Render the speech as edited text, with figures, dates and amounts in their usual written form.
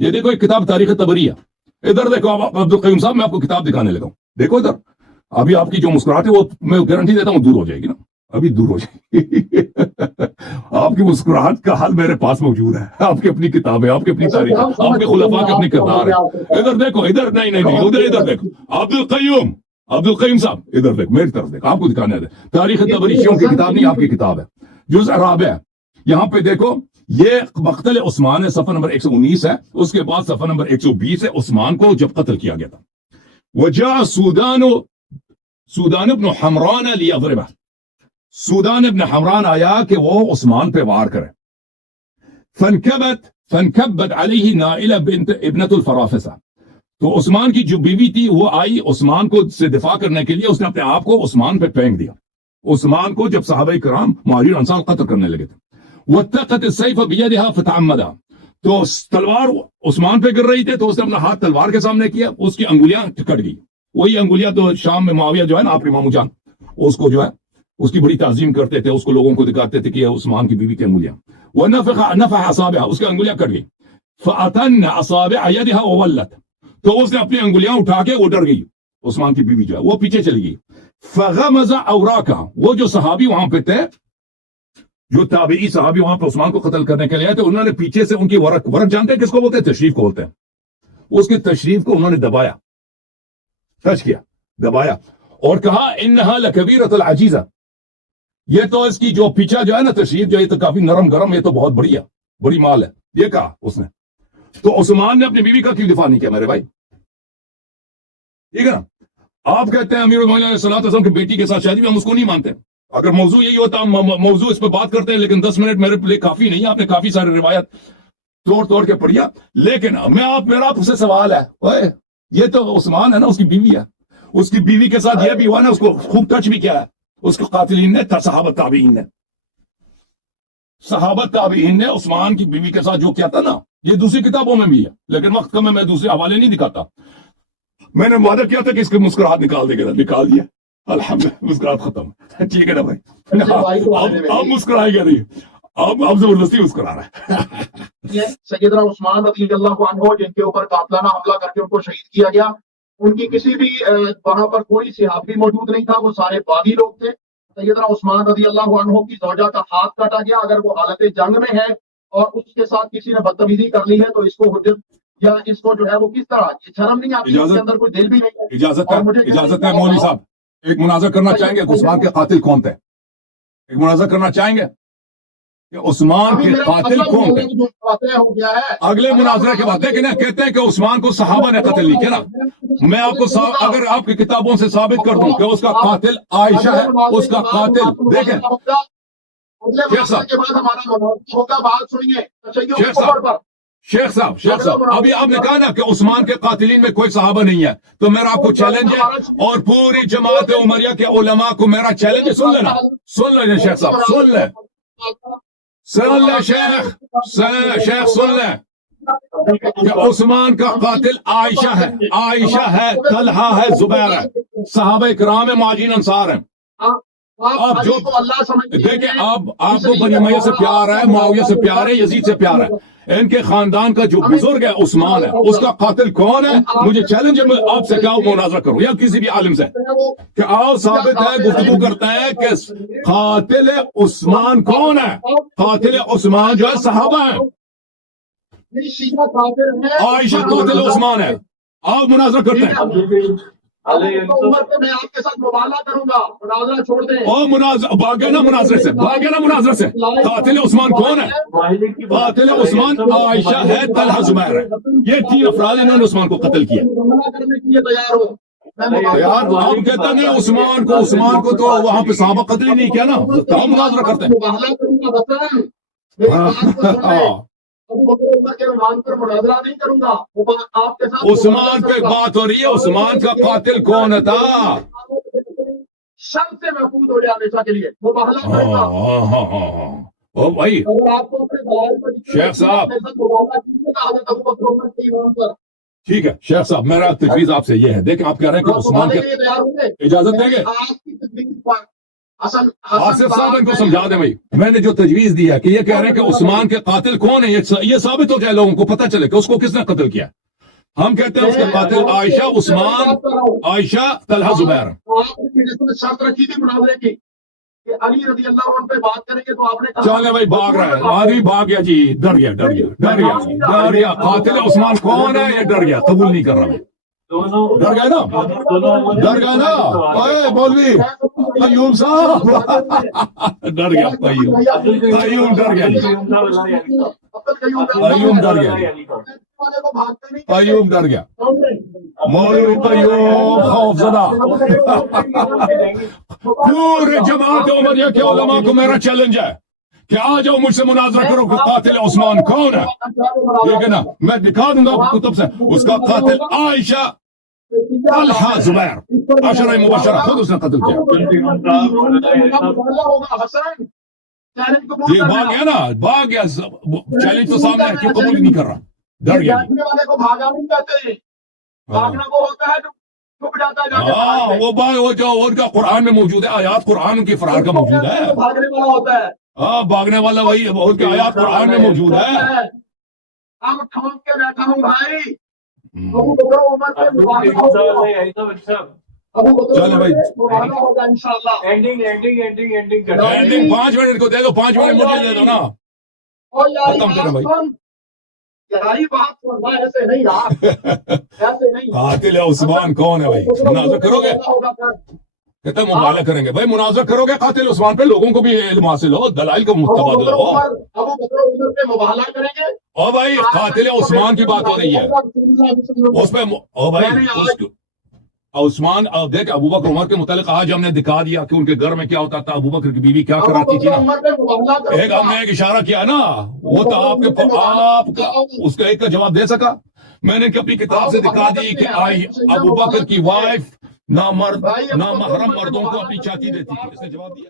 یہ دیکھو ایک کتاب تاریخ طبری ہے, ادھر دیکھو آپ عبدالقیوم صاحب, میں آپ کو کتاب دکھانے لگا ہوں, دیکھو ادھر. ابھی آپ کی جو مسکراہٹ ہے وہ میں گارنٹی دیتا ہوں دور ہو جائے گی نا, ابھی دور ہو جائے گی. آپ کی مسکراہٹ کا حل میرے پاس موجود ہے, آپ کی اپنی کتاب ہے, آپ کی اپنی تاریخ ہے, آپ کے خلفاء کے اپنے کردار ہے. ادھر دیکھو, ادھر نہیں ادھر دیکھو, عبدالقیوم صاحب ادھر دیکھو, میری طرف دیکھو, آپ کو دکھانے دے. تاریخ طبری شیعوں کی کتاب نہیں, آپ کی کتاب ہے, جزء رابع. یہاں پہ دیکھو, یہ مقتل عثمان ہے, صفحہ نمبر 119 ہے. اس کے بعد صفحہ نمبر 120 ہے, عثمان کو جب قتل کیا گیا تھا. وجاء سودان ابن حمران لیضربہ, سودان ابن حمران آیا کہ وہ عثمان پہ وار کرے. فانکبت علیہ نائلہ بنت ابنت الفرافسہ, تو عثمان کی جو بیوی تھی وہ آئی عثمان کو سے دفاع کرنے کے لیے, اس نے اپنے آپ کو عثمان پہ پھینک دیا. عثمان کو جب صحابہ کرام مہاجرین انصار قتل کرنے لگے تھے. واتقت السیف بیدہا فتعمدہ, تو تلوار عثمان پہ گر رہی تھے تو اس نے اپنا ہاتھ تلوار کے سامنے کیا, اس کی انگلیاں کٹ گئی. وہی انگلیاں تو شام میں معاویہ جو ہے نا آپ کے مامو جان, اس کو جو ہے اس کی بڑی تعظیم کرتے تھے, اس کو لوگوں کو دکھاتے تھے کہ یہ عثمان کی بیوی کی انگلیاں. ونفخ اصابعها, اس کی انگلیاں کٹ گئی. فاتن اصابع یدها وولت, تو اس نے اپنی انگلیاں اٹھا کے وہ ڈر گئی, عثمان کی بیوی جو ہے وہ پیچھے چلی گئی. فغمز اوراقها, وہ جو صحابی وہاں پہ تھے, جو تابعی صحابی وہاں پہ عثمان کو قتل کرنے کے لیے آئے تھے, انہوں نے پیچھے سے ان کی ورق جانتے ہیں کس کو بولتے ہیں, تشریف کو بولتے ہیں, اس کی تشریف کو انہوں نے دبایا, ٹچ کیا, دبایا, اور کہا انہا لکبیرۃ العجیزہ, یہ تو اس کی جو پیچھا جو ہے نا تشریف جو ہے تو کافی نرم گرم, یہ تو بہت بڑی مال ہے, یہ کہا اس نے. تو عثمان نے اپنی بیوی کا کیوں دفاع نہیں کیا میرے بھائی, ٹھیک ہے نا. آپ کہتے ہیں امیر المومنین علیہ الصلوۃ والسلام کی بیٹی کے ساتھ شادی, ہم اس کو نہیں مانتے. اگر موضوع یہی ہوتا ہم موضوع اس پہ بات کرتے ہیں, لیکن 10 منٹ میرے لیے کافی نہیں, آپ نے کافی سارے روایت توڑ کے پڑھیا. لیکن میرا آپ سے سوال ہے, یہ تو عثمان ہے نا, اس کی بیوی ہے, اس کی بیوی کے ساتھ یہ بھی ہوا نا, اس کو خوب ٹچ بھی کیا ہے, اس کو قاتلین نے, صحابت تابعین نے عثمان کی بیوی کے ساتھ جو کیا تھا نا, یہ دوسری کتابوں میں بھی ہے, لیکن وقت کم میں دوسرے حوالے نہیں دکھاتا. میں نے وعدہ کیا تھا کہ اس کی مسکراہٹ نکال دے گا, نکال دیا الحمدللہ, مسکراہٹ ختم. ٹھیک ہے نا بھائی, آپ مسکرائے گا نہیں, آپ زبردستی مسکرا رہا ہے. سیدنا عثمان رضی اللہ عنہ جن کے اوپر قاتلانہ حملہ کر کے ان کو شہید کیا گیا, ان کی کسی بھی وہاں پر کوئی صحابی موجود نہیں تھا, وہ سارے باغی لوگ تھے. سیدنا عثمان رضی اللہ عنہ کی زوجہ کا ہاتھ کاٹا گیا, اگر وہ حالت جنگ میں ہے اور اس کے ساتھ کسی نے بدتمیزی کر لی ہے تو اس کو حجت یا اس کو جو ہے وہ کس طرح, یہ شرم نہیں آتی, اس کے اندر کوئی دل بھی نہیں ہے. اجازت ہے مولوی صاحب, ایک مناظر کرنا چاہیں گے عثمان کے قاتل کون تھے, ایک مناظر کرنا چاہیں گے کہ عثمان کے قاتل کون تھے. اگلے مناظرے کے بعد دیکھیں نا, کہتے ہیں کہ عثمان کو صحابہ نے قتل نہیں کیا نا. میں آپ کو اگر آپ کی کتابوں سے ثابت کر دوں کہ اس کا قاتل عائشہ ہے, اس کا قاتل دیکھیں شیخ صاحب ابھی آپ نے کہا نا کہ عثمان کے قاتلین میں کوئی صحابہ نہیں ہے, تو میرا آپ کو چیلنج ہے, اور پوری جماعت عمریہ کے علماء کو میرا چیلنج ہے. سن لینا شیخ صاحب, سن لیں شیخ, سن لیں کہ عثمان کا قاتل عائشہ ہے, طلحہ ہے, زبیر ہے, صحابہ کرام مہاجرین انصار ہیں. آپ جو دیکھیں, آپ کو بنی امیہ سے پیار ہے, معاویہ سے پیار ہے, یزید سے پیار ہے, ان کے خاندان کا جو بزرگ ہے عثمان ہے, اس کا قاتل کون ہے؟ مجھے چیلنج ہے, میں آپ سے کیا مناظرہ کروں یا کسی بھی عالم سے کہ آؤ ثابت ہے, گفتگو کرتا ہے کہ قاتل عثمان کون ہے. قاتل عثمان جو ہے صحابہ ہیں, عائشہ قاتل عثمان ہے. آؤ مناظرہ کرتے ہیں. میں آپ کے ساتھ مباحثہ کروں گا, مناظرہ چھوڑ دیں. بھاگے نا مناظرے سے. قاتل عثمان کون ہے؟ قاتل عثمان عائشہ ہے, طلحہ زبیر ہے, یہ 3 افراد انہوں نے عثمان کو قتل کیا. یار ہم کہتے ہیں عثمان کو تو وہاں پہ صحابہ قتل ہی نہیں کیا نا, تو ہم مناظرہ کرتے ہیں. عثمان پہ بات ہو رہی ہے, عثمان کا قاتل کون تھا؟ شر سے محفوظ ہو جائے ہمیشہ کے لیے. بھائی شیخ صاحب, ٹھیک ہے شیخ صاحب, میرا تجویز آپ سے یہ ہے, دیکھیں آپ کہہ رہے ہیں کہ عثمان کے, اجازت دیں گے, حسن آصف صاحب ان کو سمجھا دیں بھائی، میں نے جو تجویز دیا کہ یہ کہہ رہے ہیں کہ عثمان کے قاتل کون ہے، یہ ثابت ہو جائے، لوگوں کو پتہ چلے کہ اس کو کس نے قتل کیا. ہم کہتے ہیں اس کے قاتل عائشہ، عثمان، عائشہ، طلحہ، زبیر. آپ نے جس نے شرط رکھی تھی مناظرے کی کہ علی رضی اللہ عنہ پہ بات کریں گے، تو آپ نے کہا چلے بھائی بھاگ رہا ہے، آدمی بھاگ گیا جی، ڈر گیا ڈر گیا ڈر گیا ڈر گیا. قاتل عثمان کون ہے یہ ڈر گیا، قبول نہیں کر رہا. ڈر گیا نا، ڈر گیا نا. اے مولوی قیوم صاحب ڈر گیا. قیوم ڈر گیا جی، قیوم ڈر گیا جی، قیوم ڈر گیا. مولوی قیوم خوف زدہ. پورے جماعت عمریہ کے علماء کو میرا چیلنج ہے کہ آ جاؤ مجھ سے مناظرہ کرو کہ قاتل عثمان کون ہے. ٹھیک ہے نا، میں دکھا دوں گا کتب سے. اس کا قاتل عائشہ، طلحہ، زبیر، عشرہ مبشرہ، خود اس نے قتل کیا. یہ بھاگ گیا نا، بھاگ گیا. چیلنج تو سامنے ہے، کیوں قبول نہیں کر رہا، ڈر گیا. والے کو بھاگا نہیں کہتے، بھاگنا وہ ہوتا ہے جو چھپ جاتا ہے. ہاں وہ جو ان کا قرآن میں موجود ہے، آیات قرآن کی فرار کا موجود ہے. بھاگنے والا ہوتا ہے. ہاں بھاگنے والا وہی ہے، ان کی آیات قرآن میں موجود ہے. اب ٹھونک کے بیٹھا ہوں بھائی. ابو بکر عمر پہ مباحثہ ہوگا. ابو بکر چلے بھائی، مباحثہ ہوگا انشاءاللہ. اینڈنگ اینڈنگ 5 منٹ کو دے دو، 5 منٹ مجھے دے دو نا. اور یاری ختم کریں بھائی. بات سن، یاری بات سن بھائی، ایسے نہیں یار، ایسے نہیں. قاتل عثمان کون ہے بھائی؟ مناظر کرو گے؟ کہتے مبالغہ کریں گے. بھائی مناظر کرو گے قاتل عثمان پہ، لوگوں کو بھی علم حاصل ہو، دلائل کا تبادلہ ہو. ابو بکر عمر پہ مباہلہ کریں گے. او بھائی قاتل عثمان کی بات ہو رہی ہے اس پہ. او بھائی عثمان، دیکھ ابو بکر عمر کے متعلق آج ہم نے دکھا دیا کہ ان کے گھر میں کیا ہوتا تھا، ابو بکر کی بیوی کیا کراتی تھی نا. ایک ہم نے ایک اشارہ کیا نا، وہ تو آپ کا اس کا ایک کا جواب دے سکا. میں نے اپنی کتاب سے دکھا دی کہ ابو بکر کی وائف نہ محرم مردوں کو اپنی چاچی دیتی تھی. اس نے جواب دیا.